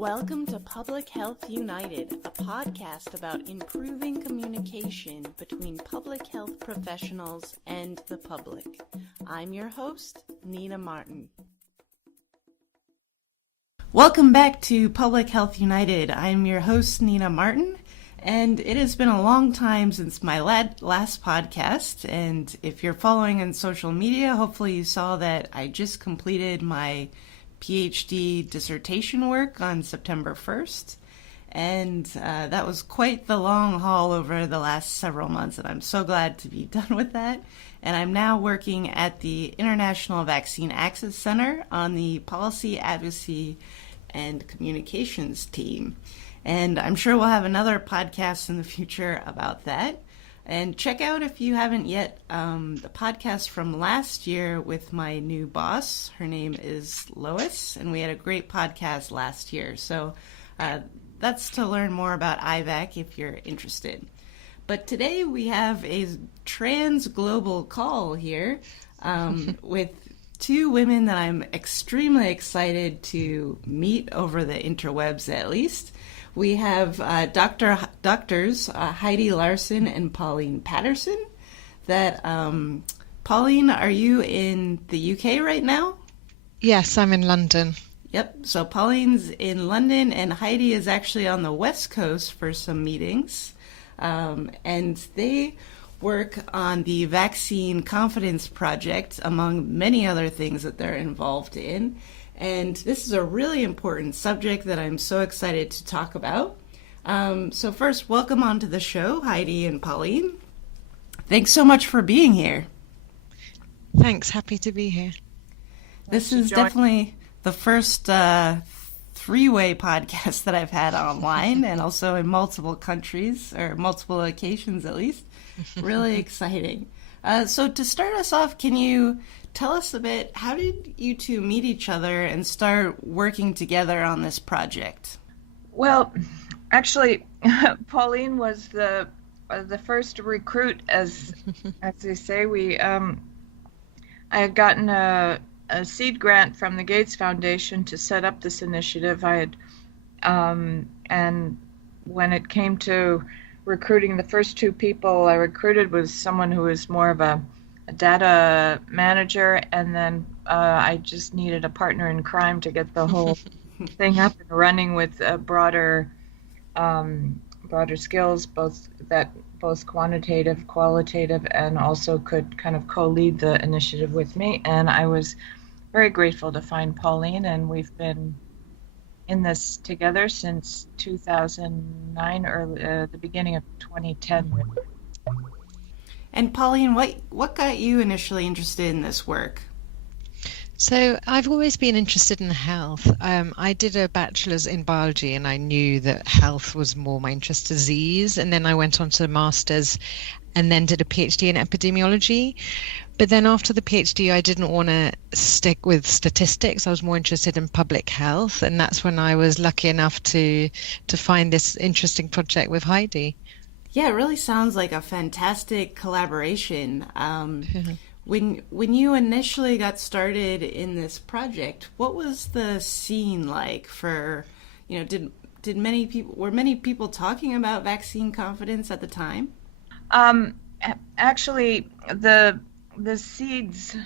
Welcome to Public Health United, a podcast about improving communication between public health professionals and the public. I'm your host, Nina Martin. Welcome back to Public Health United. I'm your host, Nina Martin, and it has been a long time since my last podcast. And if you're following on social media, hopefully you saw that I just completed my PhD dissertation work on September 1st. And that was quite the long haul over the last several months, and I'm so glad to be done with that. And I'm now working at the International Vaccine Access Center on the Policy Advocacy and Communications team. And I'm sure we'll have another podcast in the future about that. And check out, if you haven't yet, the podcast from last year with my new boss. Her name is Lois, and we had a great podcast last year. So that's to learn more about IVAC if you're interested. But today we have a trans-global call here with two women that I'm extremely excited to meet over the interwebs, at least. We have doctors Heidi Larson and Pauline Paterson. Pauline, are you in the UK right now? Yes, I'm in London. Yep, so Pauline's in London and Heidi is actually on the West Coast for some meetings. And they work on the Vaccine Confidence Project, among many other things that they're involved in. And this is a really important subject that I'm so excited to talk about. So first, welcome onto the show, Heidi and Pauline. Thanks so much for being here. Thanks, happy to be here. This is definitely the first three-way podcast that I've had online and also in multiple countries, or multiple locations at least. Really exciting. So to start us off, can you tell us a bit, how did you two meet each other and start working together on this project? Well, actually, Pauline was the first recruit, as they say. I had gotten a seed grant from the Gates Foundation to set up this initiative. And when it came to recruiting, the first two people I recruited was someone who was more of a data manager, and then I just needed a partner in crime to get the whole thing up and running with broader skills, both quantitative, qualitative, and also could kind of co-lead the initiative with me. And I was very grateful to find Pauline, and we've been in this together since 2009 or the beginning of 2010. And Pauline, what got you initially interested in this work? So I've always been interested in health. I did a bachelor's in biology, and I knew that health was more my interest, disease. And then I went on to a master's and then did a PhD in epidemiology. But then after the PhD, I didn't want to stick with statistics. I was more interested in public health. And that's when I was lucky enough to find this interesting project with Heidi. Yeah, it really sounds like a fantastic collaboration. When you initially got started in this project, what was the scene like for, were many people talking about vaccine confidence at the time? Actually, the seeds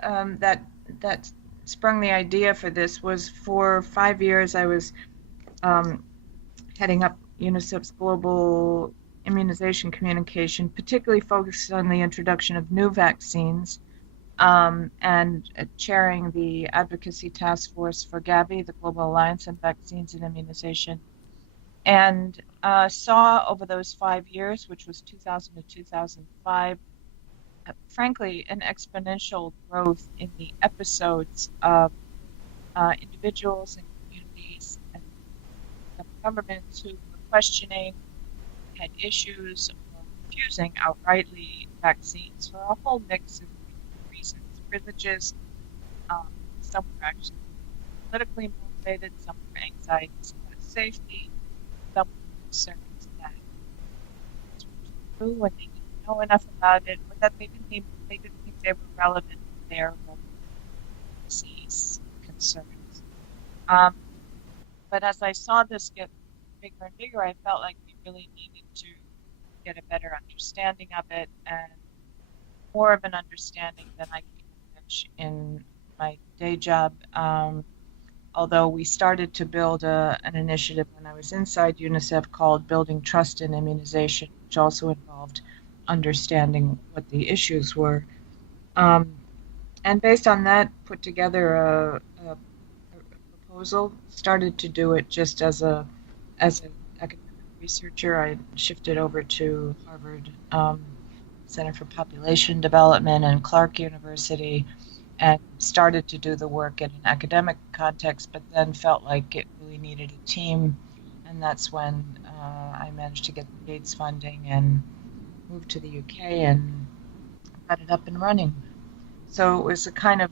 that sprung the idea for this was, for 5 years I was heading up UNICEF's global immunization communication, particularly focused on the introduction of new vaccines, and chairing the advocacy task force for Gavi, the Global Alliance on Vaccines and Immunization, and saw over those 5 years, which was 2000 to 2005, frankly, an exponential growth in the episodes of individuals and communities and governments who were questioning, had issues, or refusing outrightly vaccines for a whole mix of reasons. Religious, some were actually politically motivated, some were anxiety, some were safety, some were concerns that it was true when they didn't know enough about it, or that they didn't think they were relevant to their disease concerns. But as I saw this get bigger and bigger, I felt like we really needed to get a better understanding of it and more of an understanding than I can manage in my day job. Although we started to build an initiative when I was inside UNICEF called Building Trust in Immunization, which also involved understanding what the issues were. Um, and based on that, put together a proposal, started to do it just as an academic researcher. I shifted over to Harvard Center for Population Development and Clark University and started to do the work in an academic context, but then felt like it really needed a team. And that's when I managed to get the Gates funding and moved to the UK and got it up and running. So it was a kind of,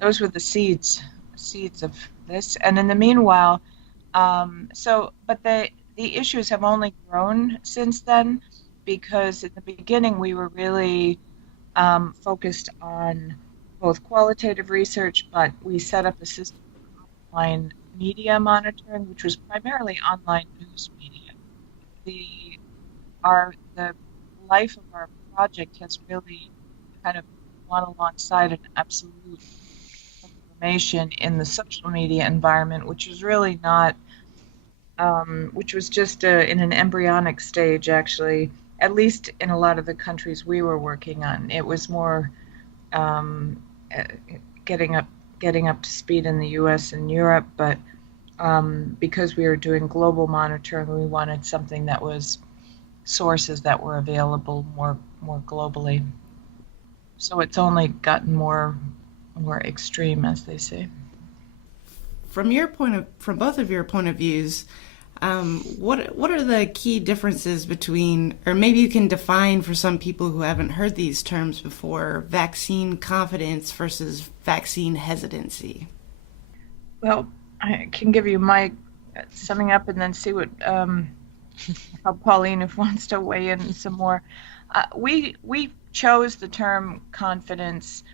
those were the seeds of this. And in the meanwhile, but the issues have only grown since then, because in the beginning we were really focused on both qualitative research, but we set up a system of online media monitoring, which was primarily online news media. The life of our project has really kind of gone alongside an absolute transformation in the social media environment, which was really not, which was just in an embryonic stage, actually, at least in a lot of the countries we were working on. It was more getting up to speed in the US and Europe, but because we were doing global monitoring, we wanted something that was sources that were available more globally. So it's only gotten more extreme, as they say. From both of your point of views, what are the key differences between, or maybe you can define for some people who haven't heard these terms before, vaccine confidence versus vaccine hesitancy? Well, I can give you my summing up and then see what how Pauline, if wants to weigh in some more. We chose the term confidence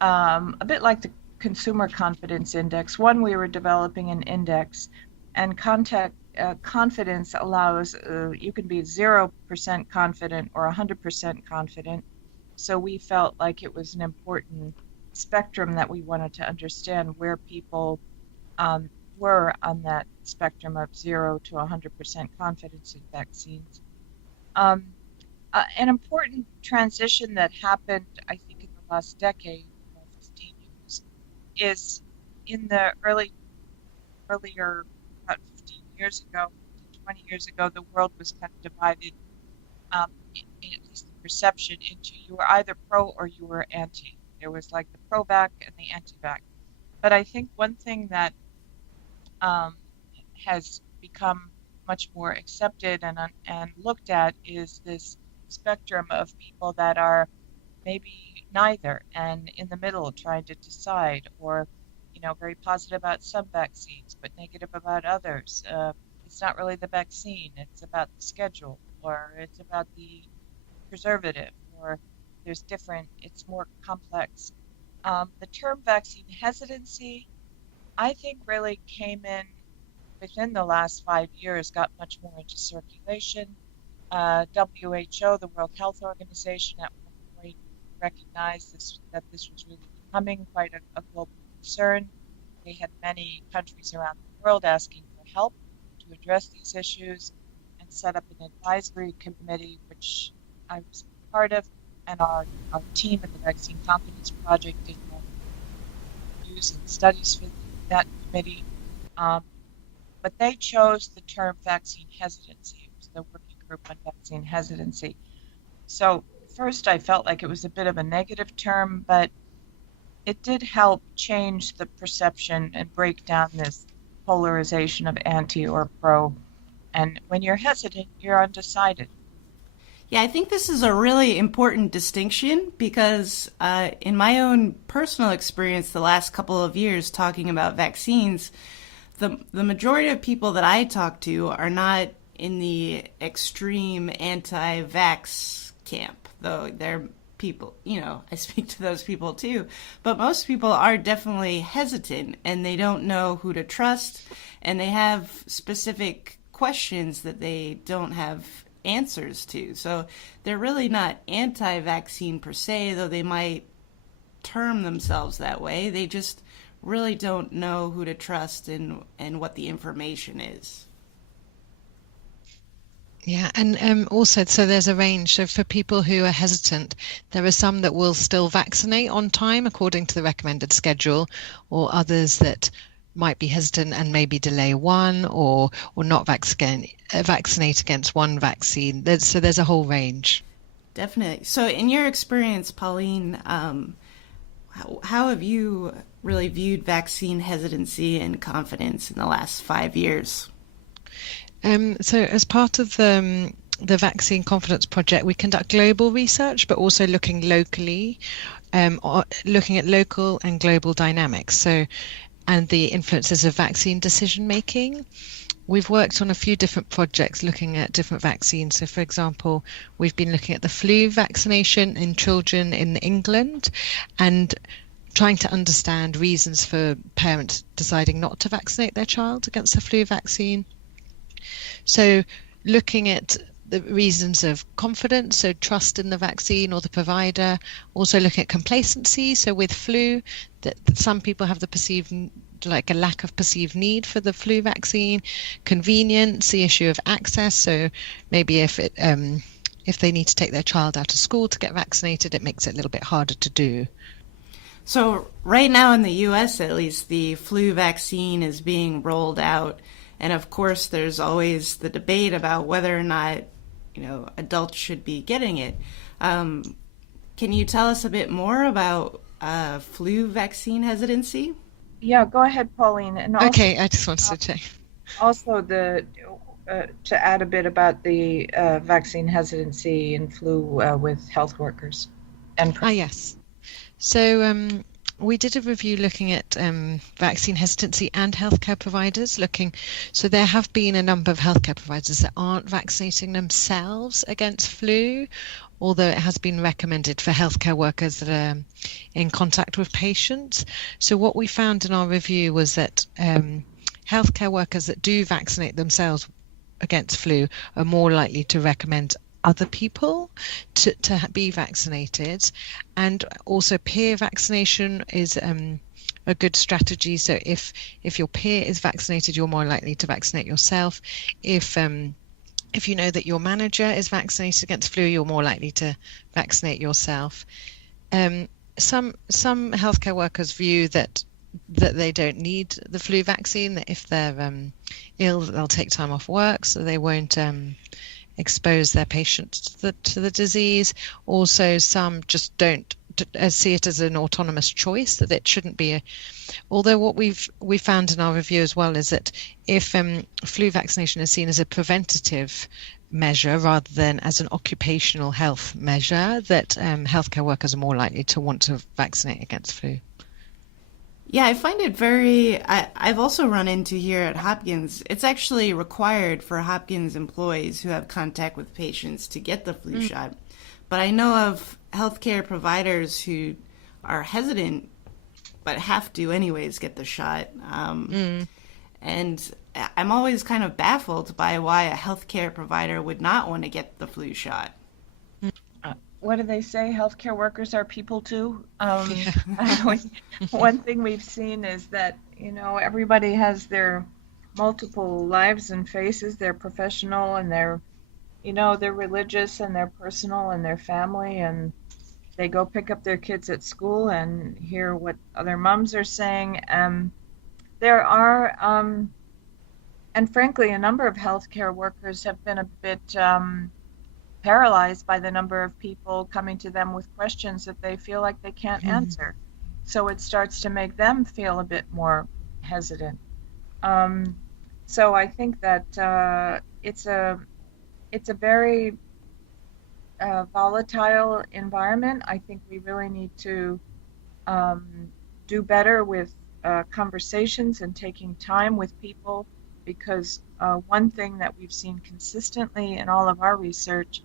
a bit like the Consumer Confidence Index. One, we were developing an index, and confidence allows you can be 0% confident or 100% confident. So we felt like it was an important spectrum that we wanted to understand where people were on that spectrum of 0 to 100% confidence in vaccines. An important transition that happened, I think, in the last decade, 15 years, is in the earlier, about 15 years ago, 20 years ago, the world was kind of divided, at least the perception, into you were either pro or you were anti. There was like the pro-vac and the anti-vac. But I think one thing that has become much more accepted and looked at is this spectrum of people that are maybe neither and in the middle trying to decide, or very positive about some vaccines but negative about others. It's not really the vaccine, it's about the schedule, or it's about the preservative, or it's more complex. The term vaccine hesitancy, I think, really came in within the last 5 years, got much more into circulation. WHO, the World Health Organization, at one point recognized that this was really becoming quite a global concern. They had many countries around the world asking for help to address these issues, and set up an advisory committee, which I was part of, and our team at the Vaccine Confidence Project did reviews and studies for that committee. But they chose the term vaccine hesitancy. It was the working group on vaccine hesitancy. So first I felt like it was a bit of a negative term, but it did help change the perception and break down this polarization of anti or pro. And when you're hesitant, you're undecided. Yeah, I think this is a really important distinction because in my own personal experience the last couple of years talking about vaccines, the majority of people that I talk to are not in the extreme anti-vax camp, though they're people, I speak to those people too, but most people are definitely hesitant and they don't know who to trust, and they have specific questions that they don't have answers to. So they're really not anti-vaccine per se, though they might term themselves that way. They just really don't know who to trust and what the information is. Yeah, and also, so there's a range. So for people who are hesitant, there are some that will still vaccinate on time according to the recommended schedule, or others that might be hesitant and maybe delay one or not vaccinate against one vaccine. So there's a whole range. Definitely. So in your experience, Pauline, how have you really viewed vaccine hesitancy and confidence in the last 5 years? So as part of the Vaccine Confidence Project, we conduct global research, but also looking locally, looking at local and global dynamics. So, and the influences of vaccine decision making. We've worked on a few different projects looking at different vaccines. So, for example, we've been looking at the flu vaccination in children in England and trying to understand reasons for parents deciding not to vaccinate their child against the flu vaccine. So looking at the reasons of confidence, so trust in the vaccine or the provider, also looking at complacency. So with flu, that some people have the perceived, like a lack of perceived need for the flu vaccine, convenience, the issue of access. So maybe if they need to take their child out of school to get vaccinated, it makes it a little bit harder to do. So right now in the U.S., at least, the flu vaccine is being rolled out. And of course, there's always the debate about whether or not, adults should be getting it. Can you tell us a bit more about flu vaccine hesitancy? Yeah, go ahead, Pauline. And also, okay, I just wanted to check. Also, to add a bit about the vaccine hesitancy in flu with health workers. Yes. So we did a review looking at vaccine hesitancy and healthcare providers so there have been a number of healthcare providers that aren't vaccinating themselves against flu, although it has been recommended for healthcare workers that are in contact with patients. So what we found in our review was that healthcare workers that do vaccinate themselves against flu are more likely to recommend other people to be vaccinated, and also peer vaccination is a good strategy. So if your peer is vaccinated, you're more likely to vaccinate yourself. If you know that your manager is vaccinated against flu, you're more likely to vaccinate yourself. Some healthcare workers view that they don't need the flu vaccine, that if they're ill, they'll take time off work, so they won't expose their patients to the disease. Also, some just don't see it as an autonomous choice, that it shouldn't be although what we found in our review as well is that if flu vaccination is seen as a preventative measure rather than as an occupational health measure, that healthcare workers are more likely to want to vaccinate against flu. Yeah, I find it I've also run into here at Hopkins, it's actually required for Hopkins employees who have contact with patients to get the flu shot. But I know of healthcare providers who are hesitant but have to anyways get the shot. And I'm always kind of baffled by why a healthcare provider would not want to get the flu shot. What do they say? Healthcare workers are people too. One thing we've seen is that, everybody has their multiple lives and faces. They're professional and they're religious and they're personal and their family, and they go pick up their kids at school and hear what other moms are saying. There are, and frankly, a number of healthcare workers have been a bit paralyzed by the number of people coming to them with questions that they feel like they can't answer. So it starts to make them feel a bit more hesitant. So I think that it's a very volatile environment. I think we really need to do better with conversations and taking time with people, because one thing that we've seen consistently in all of our research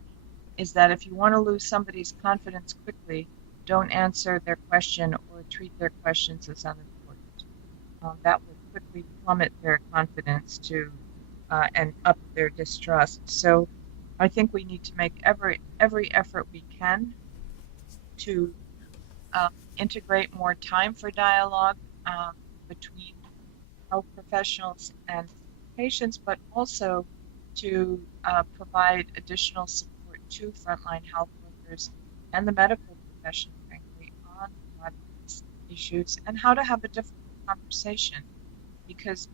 is that if you want to lose somebody's confidence quickly, don't answer their question or treat their questions as unimportant. That will quickly plummet their confidence and up their distrust. So I think we need to make every effort we can to integrate more time for dialogue between health professionals and patients, but also to provide additional support to frontline health workers and the medical profession, frankly, on a lot of these issues and how to have a difficult conversation. Because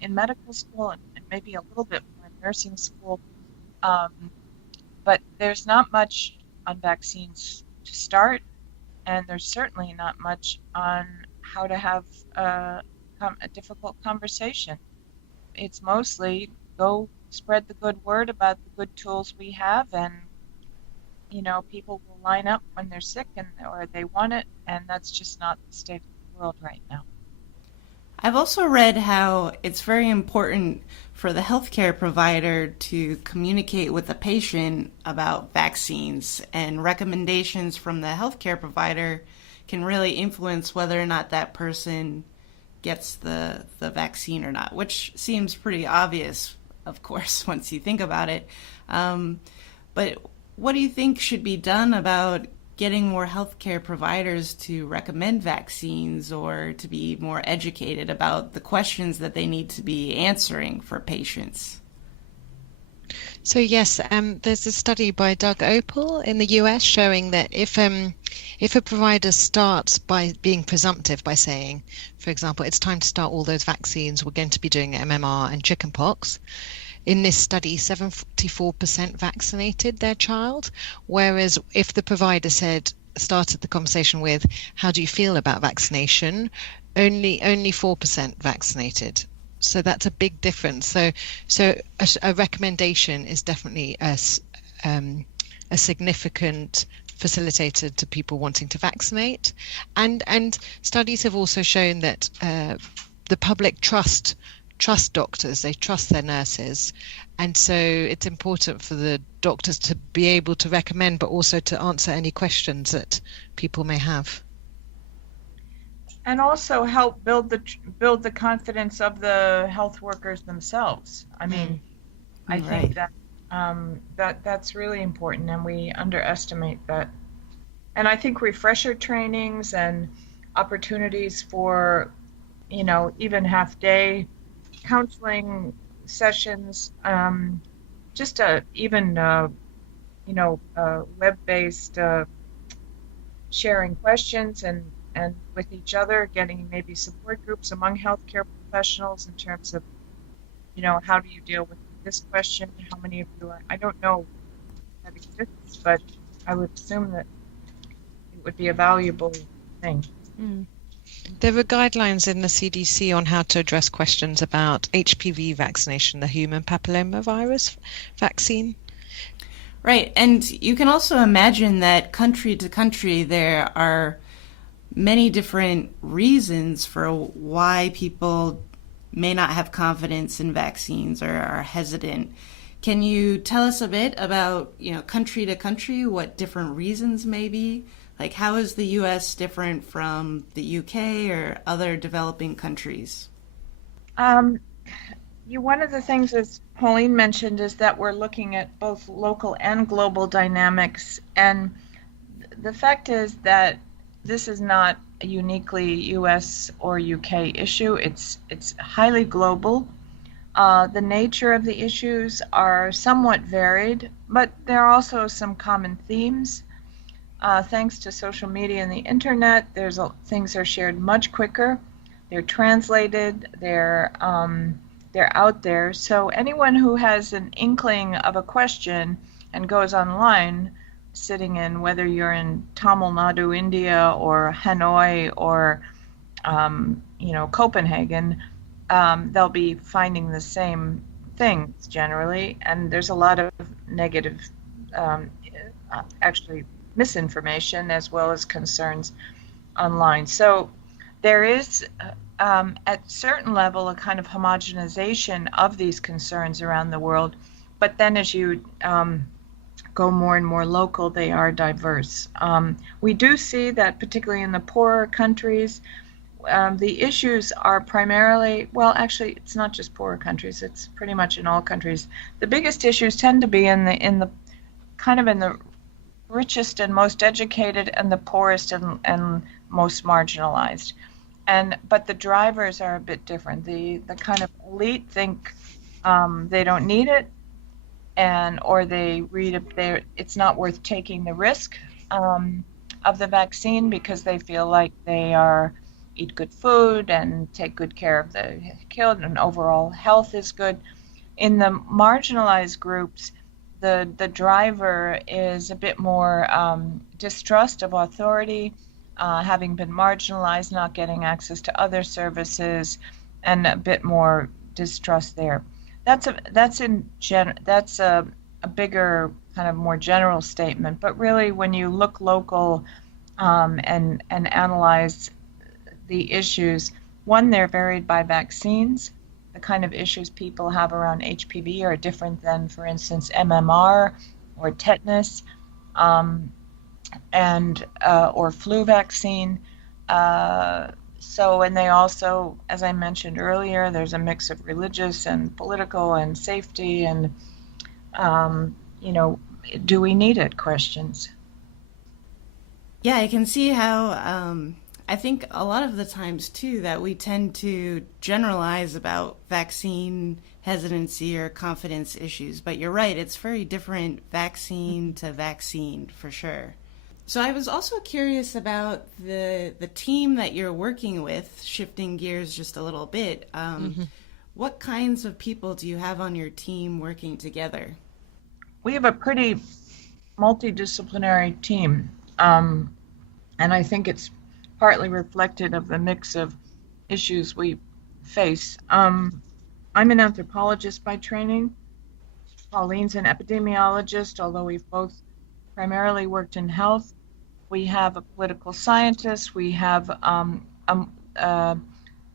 in medical school and maybe a little bit more in nursing school, but there's not much on vaccines to start, and there's certainly not much on how to have a difficult conversation. It's mostly go spread the good word about the good tools we have, and people will line up when they're sick or they want it, and that's just not the state of the world right now. I've also read how it's very important for the healthcare provider to communicate with the patient about vaccines, and recommendations from the healthcare provider can really influence whether or not that person gets the vaccine or not, which seems pretty obvious, of course, once you think about it. But what do you think should be done about getting more healthcare providers to recommend vaccines or to be more educated about the questions that they need to be answering for patients? So yes, there's a study by Doug Opal in the US showing that if a provider starts by being presumptive by saying, for example, it's time to start all those vaccines, we're going to be doing MMR and chickenpox. In this study, 74% vaccinated their child, whereas if the provider started the conversation with, how do you feel about vaccination, only 4% vaccinated. So that's a big difference. So a recommendation is definitely a significant facilitator to people wanting to vaccinate. And studies have also shown that the public trust doctors, they trust their nurses, and so it's important for the doctors to be able to recommend, but also to answer any questions that people may have. And also help build the confidence of the health workers themselves. I mean, I think that that's really important, and we underestimate that. And I think refresher trainings and opportunities for, even half-day counseling sessions, just even web-based sharing questions and with each other, getting maybe support groups among healthcare professionals in terms of, how do you deal with this question? How many of you I don't know that exists, but I would assume that it would be a valuable thing. There are guidelines in the CDC on how to address questions about HPV vaccination, the human papillomavirus vaccine. Right, and you can also imagine that country to country there are many different reasons for why people may not have confidence in vaccines or are hesitant. Can you tell us a bit about, country to country, what different reasons may be? Like, how is the U.S. different from the UK or other developing countries? One of the things, as Pauline mentioned, is that we're looking at both local and global dynamics. And the fact is that this is not a uniquely U.S. or UK issue. It's highly global. The nature of the issues are somewhat varied, but there are also some common themes. Thanks to social media and the internet, things are shared much quicker. They're translated. They're out there. So anyone who has an inkling of a question and goes online, sitting in, whether you're in Tamil Nadu, India, or Hanoi, or Copenhagen, they'll be finding the same things generally. And there's a lot of negative, actually misinformation as well as concerns online. So there is at certain level a kind of homogenization of these concerns around the world. But then as you go more and more local, they are diverse. We do see that, particularly in the poorer countries, the issues are primarily, well, actually, it's not just poorer countries, it's pretty much in all countries. The biggest issues tend to be in the kind of in the richest and most educated and the poorest and most marginalized. But the drivers are a bit different. The kind of elite think they don't need it, or they read it's not worth taking the risk of the vaccine because they feel like they eat good food and take good care of the kid, and overall health is good. In the marginalized groups, the driver is a bit more distrust of authority, having been marginalized, not getting access to other services, and a bit more distrust there. That's a bigger kind of more general statement. But really, when you look local and analyze the issues, one, they're varied by vaccines. The kind of issues people have around HPV are different than, for instance, MMR or tetanus, or flu vaccine. And they also, as I mentioned earlier, there's a mix of religious and political and safety and, do we need it questions. Yeah, I can see how I think a lot of the times, too, that we tend to generalize about vaccine hesitancy or confidence issues. But you're right, it's very different vaccine to vaccine, for sure. So I was also curious about the team that you're working with, shifting gears just a little bit. What kinds of people do you have on your team working together? We have a pretty multidisciplinary team, and I think it's partly reflected of the mix of issues we face. I'm an anthropologist by training. Pauline's an epidemiologist, although we've both primarily worked in health. We have a political scientist. We have a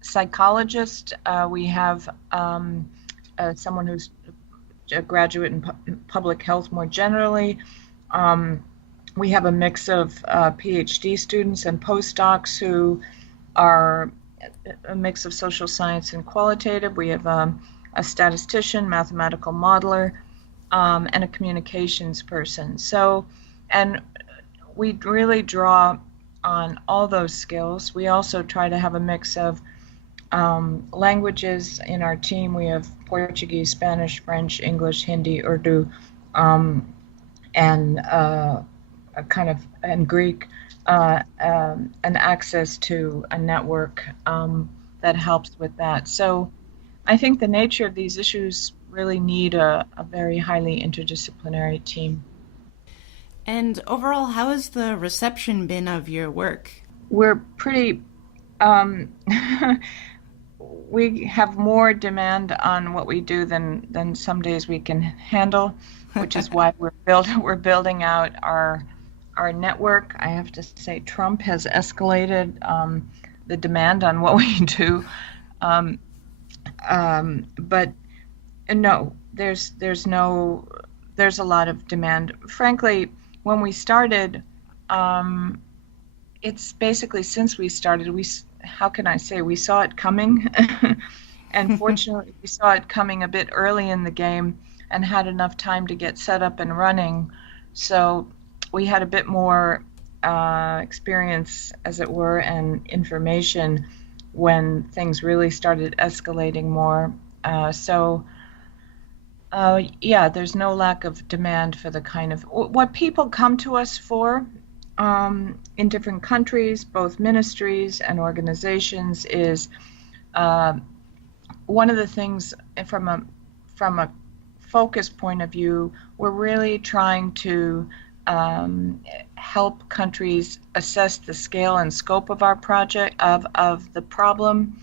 psychologist. We have someone who's a graduate in public health more generally. We have a mix of PhD students and postdocs who are a mix of social science and qualitative. We have a statistician, mathematical modeler, and a communications person. And we really draw on all those skills. We also try to have a mix of languages in our team. We have Portuguese, Spanish, French, English, Hindi, Urdu, and Greek, and access to a network that helps with that. So I think the nature of these issues really need a very highly interdisciplinary team. And overall, how has the reception been of your work? We're pretty, we have more demand on what we do than some days we can handle, which is why we're building out our network. I have to say, Trump has escalated the demand on what we do. But no, there's a lot of demand. Frankly, when we started, it's basically since we started, we saw it coming. And fortunately, we saw it coming a bit early in the game and had enough time to get set up and running. So we had a bit more experience, as it were, and information when things really started escalating more. There's no lack of demand for the kind of what people come to us for in different countries, both ministries and organizations, is one of the things from a focus point of view. We're really trying to help countries assess the scale and scope of our project, of the problem.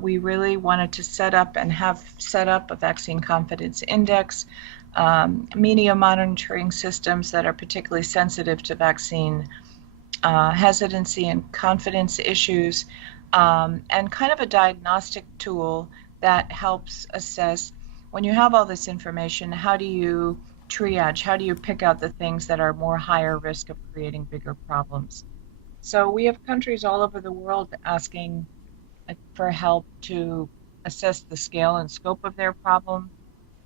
We really wanted to set up a vaccine confidence index, media monitoring systems that are particularly sensitive to vaccine hesitancy and confidence issues, and kind of a diagnostic tool that helps assess, when you have all this information, how do you triage? How do you pick out the things that are more higher risk of creating bigger problems? So we have countries all over the world asking for help to assess the scale and scope of their problem,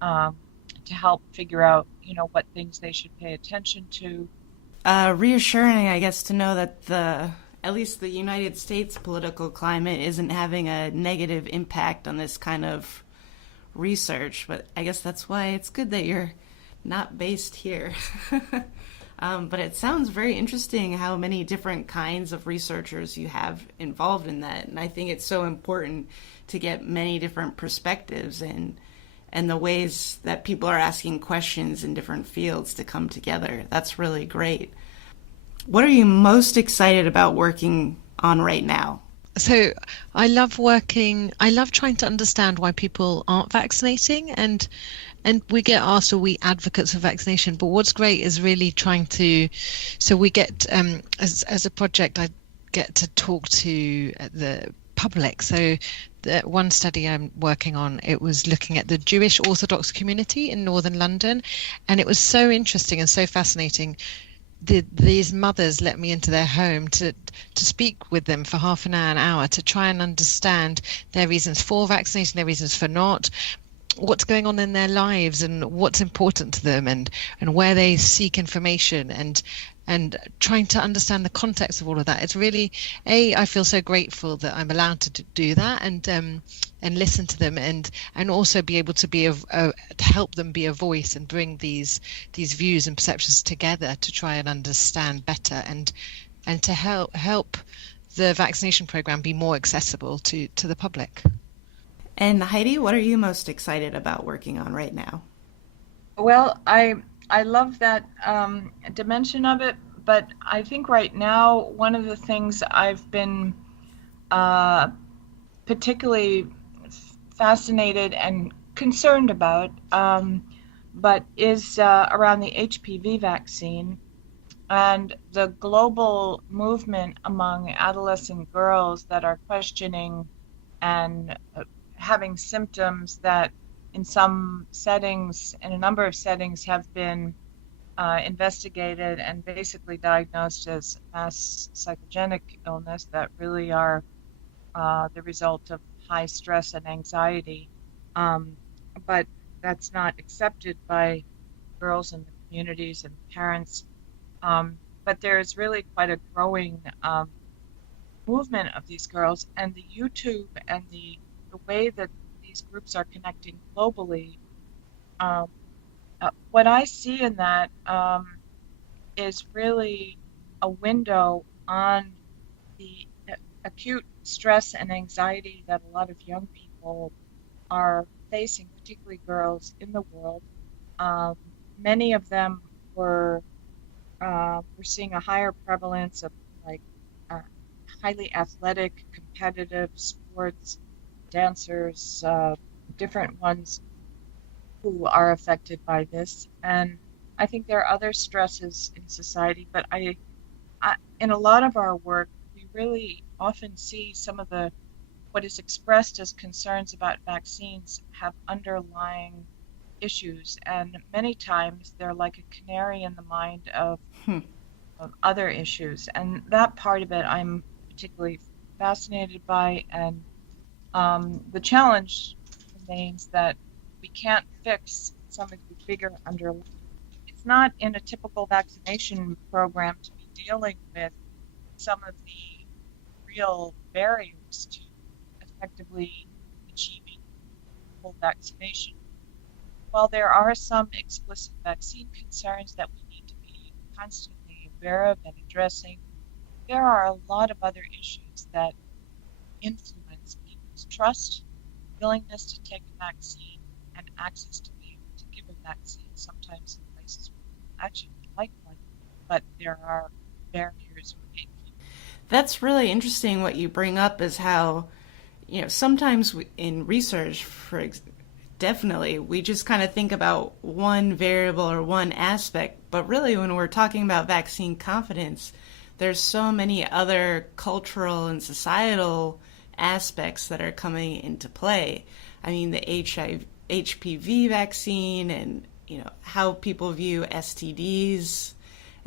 um, to help figure out, what things they should pay attention to. Reassuring, I guess, to know that at least the United States political climate isn't having a negative impact on this kind of research. But I guess that's why it's good that you're not based here. But it sounds very interesting how many different kinds of researchers you have involved in that. And I think it's so important to get many different perspectives and the ways that people are asking questions in different fields to come together. That's really great. What are you most excited about working on right now? So I love trying to understand why people aren't vaccinating, and we get asked, are we advocates for vaccination? But what's great is really trying to, so we get, as a project, I get to talk to the public. So the one study I'm working on, it was looking at the Jewish Orthodox community in northern London, and it was so interesting and so fascinating. These mothers let me into their home to speak with them for half an hour to try and understand their reasons for vaccination, their reasons for not, what's going on in their lives and what's important to them, and where they seek information, and trying to understand the context of all of that. It's really, I feel so grateful that I'm allowed to do that, and listen to them, and also be able to to help them be a voice and bring these views and perceptions together to try and understand better, and to help the vaccination program be more accessible to the public. And Heidi, what are you most excited about working on right now? Well, I love that dimension of it, but I think right now one of the things I've been particularly fascinated and concerned about, but is around the HPV vaccine and the global movement among adolescent girls that are questioning and having symptoms that in some settings, in a number of settings, have been investigated and basically diagnosed as mass psychogenic illness that really are the result of high stress and anxiety. But that's not accepted by girls in the communities and parents. But there is really quite a growing movement of these girls, and the YouTube and the way that these groups are connecting globally. What I see in that is really a window on the acute stress and anxiety that a lot of young people are facing, particularly girls in the world. Many of them we're seeing a higher prevalence of highly athletic, competitive sports, dancers, different ones who are affected by this. And I think there are other stresses in society, but in a lot of our work, we really often see some of what is expressed as concerns about vaccines have underlying issues, and many times they're like a canary in the mind of other issues. And that part of it I'm particularly fascinated by, and the challenge remains that we can't fix some of the bigger underlying. It's not in a typical vaccination program to be dealing with some of the real barriers to effectively achieving full vaccination. While there are some explicit vaccine concerns that we need to be constantly aware of and addressing, there are a lot of other issues that influence people's trust, willingness to take a vaccine, and access to be able to give a vaccine, sometimes in places where people actually would like one, but there are barriers or gatekeepers. That's really interesting. What you bring up is how, sometimes in research, definitely, we just kind of think about one variable or one aspect, but really when we're talking about vaccine confidence, there's so many other cultural and societal aspects that are coming into play. I mean, the HPV vaccine and, how people view STDs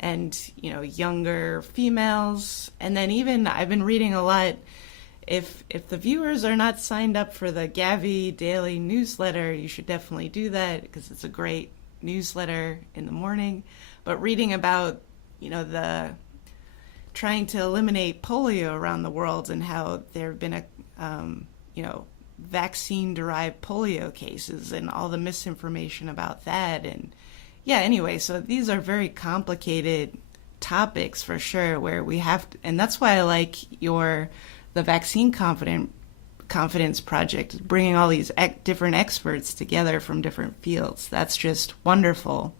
and, younger females. And then even I've been reading a lot, if the viewers are not signed up for the Gavi daily newsletter, you should definitely do that because it's a great newsletter in the morning. But reading about, the trying to eliminate polio around the world and how there have been vaccine-derived polio cases and all the misinformation about that. And anyway, so these are very complicated topics for sure, where we have to, and that's why I like the Vaccine Confidence Project, bringing all these different experts together from different fields. That's just wonderful.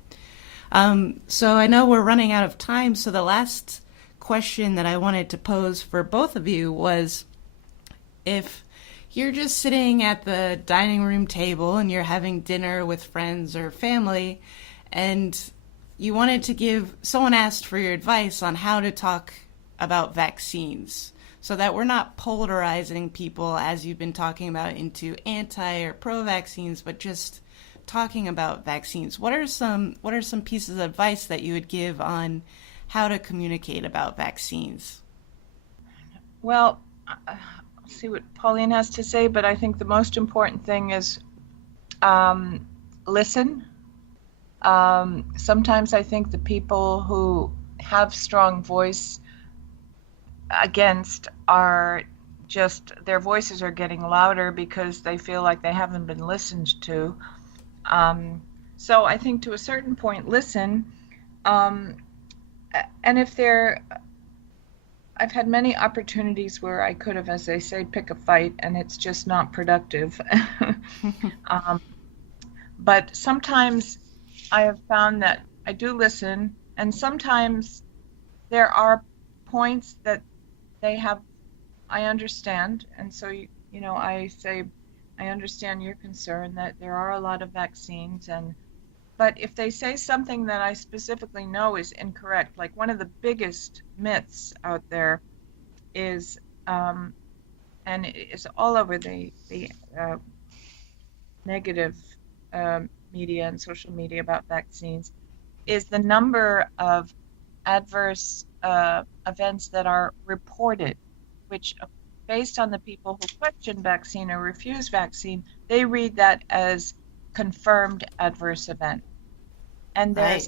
So I know we're running out of time, so the last question that I wanted to pose for both of you was, if you're just sitting at the dining room table and you're having dinner with friends or family, and you wanted to someone asked for your advice on how to talk about vaccines so that we're not polarizing people, as you've been talking about, into anti or pro vaccines, but just talking about vaccines. What are some pieces of advice that you would give on how to communicate about vaccines? Well, I'll see what Pauline has to say, but I think the most important thing is listen. Sometimes I think the people who have strong voice against are just, their voices are getting louder because they feel like they haven't been listened to. So I think to a certain point, listen. And I've had many opportunities where I could have, as they say, pick a fight, and it's just not productive. But sometimes I have found that I do listen, and sometimes there are points that I understand, and so I say, I understand your concern that there are a lot of vaccines, but if they say something that I specifically know is incorrect, like one of the biggest myths out there is, and it's all over the negative media and social media about vaccines, is the number of adverse events that are reported, which, based on the people who question vaccine or refuse vaccine, they read that as confirmed adverse event. And I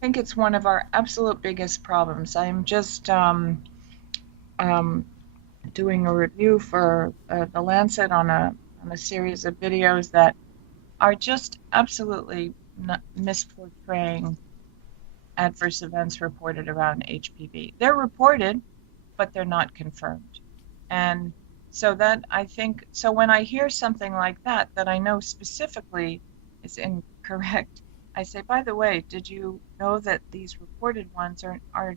think it's one of our absolute biggest problems. I'm just doing a review for the Lancet on a series of videos that are just absolutely misportraying adverse events reported around HPV. They're reported, but they're not confirmed. And so that, I think, so when I hear something like that I know specifically is incorrect, I say, by the way, did you know that these reported ones are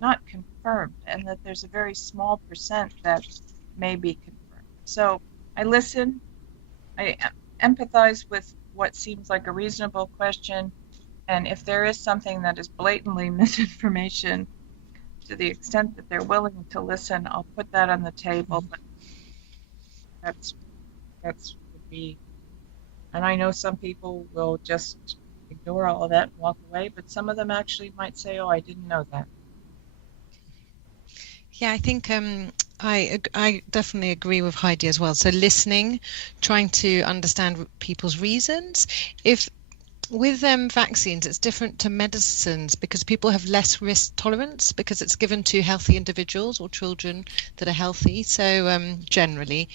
not confirmed, and that there's a very small percent that may be confirmed? So I listen, I empathize with what seems like a reasonable question, and if there is something that is blatantly misinformation, to the extent that they're willing to listen, I'll put that on the table. But that's would be, and I know some people will just ignore all of that and walk away, but some of them actually might say, "Oh, I didn't know that." Yeah, I think I definitely agree with Heidi as well. So listening, trying to understand people's reasons. With vaccines, it's different to medicines because people have less risk tolerance because it's given to healthy individuals or children that are healthy. So generally,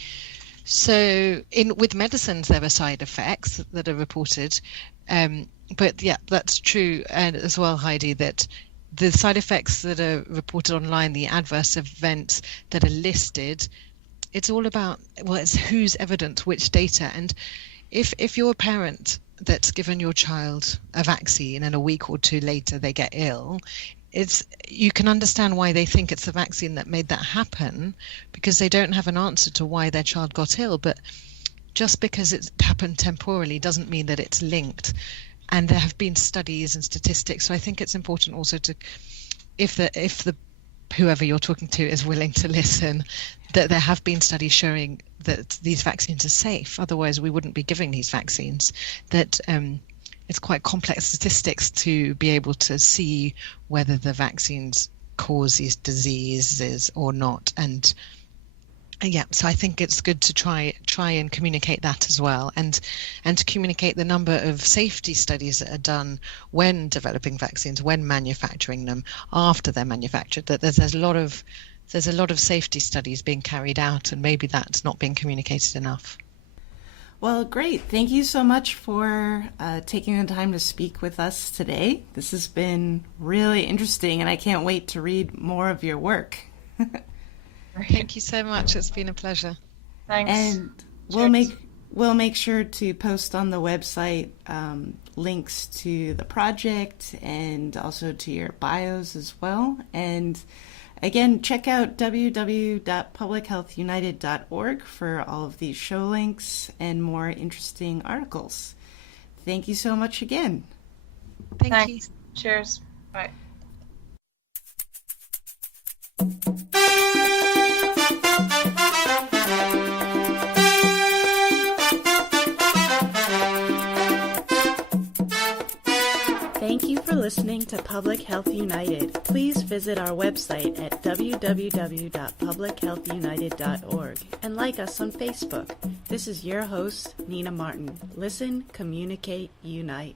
with medicines, there are side effects that are reported. But yeah, that's true as well, Heidi, that the side effects that are reported online, the adverse events that are listed, it's all about, it's whose evidence, which data. And if you're a parent that's given your child a vaccine and a week or two later they get ill, you can understand why they think it's the vaccine that made that happen, because they don't have an answer to why their child got ill. But just because it's happened temporarily doesn't mean that it's linked. And there have been studies and statistics. So I think it's important also to, if the whoever you're talking to is willing to listen, that there have been studies showing that these vaccines are safe. Otherwise, we wouldn't be giving these vaccines. That it's quite complex statistics to be able to see whether the vaccines cause these diseases or not. And yeah, so I think it's good to try and communicate that as well, and to communicate the number of safety studies that are done when developing vaccines, when manufacturing them, after they're manufactured. That there's a lot of safety studies being carried out, and maybe that's not being communicated enough. Well, great. Thank you so much for taking the time to speak with us today. This has been really interesting, and I can't wait to read more of your work. Thank you so much. It's been a pleasure. Thanks. And we'll make sure to post on the website links to the project and also to your bios as well. And again, check out www.publichealthunited.org for all of these show links and more interesting articles. Thank you so much again. Thank you. Cheers. Bye. Thank you for listening to Public Health United. Please visit our website at www.publichealthunited.org and like us on Facebook. This is your host, Nina Martin. Listen, communicate, unite.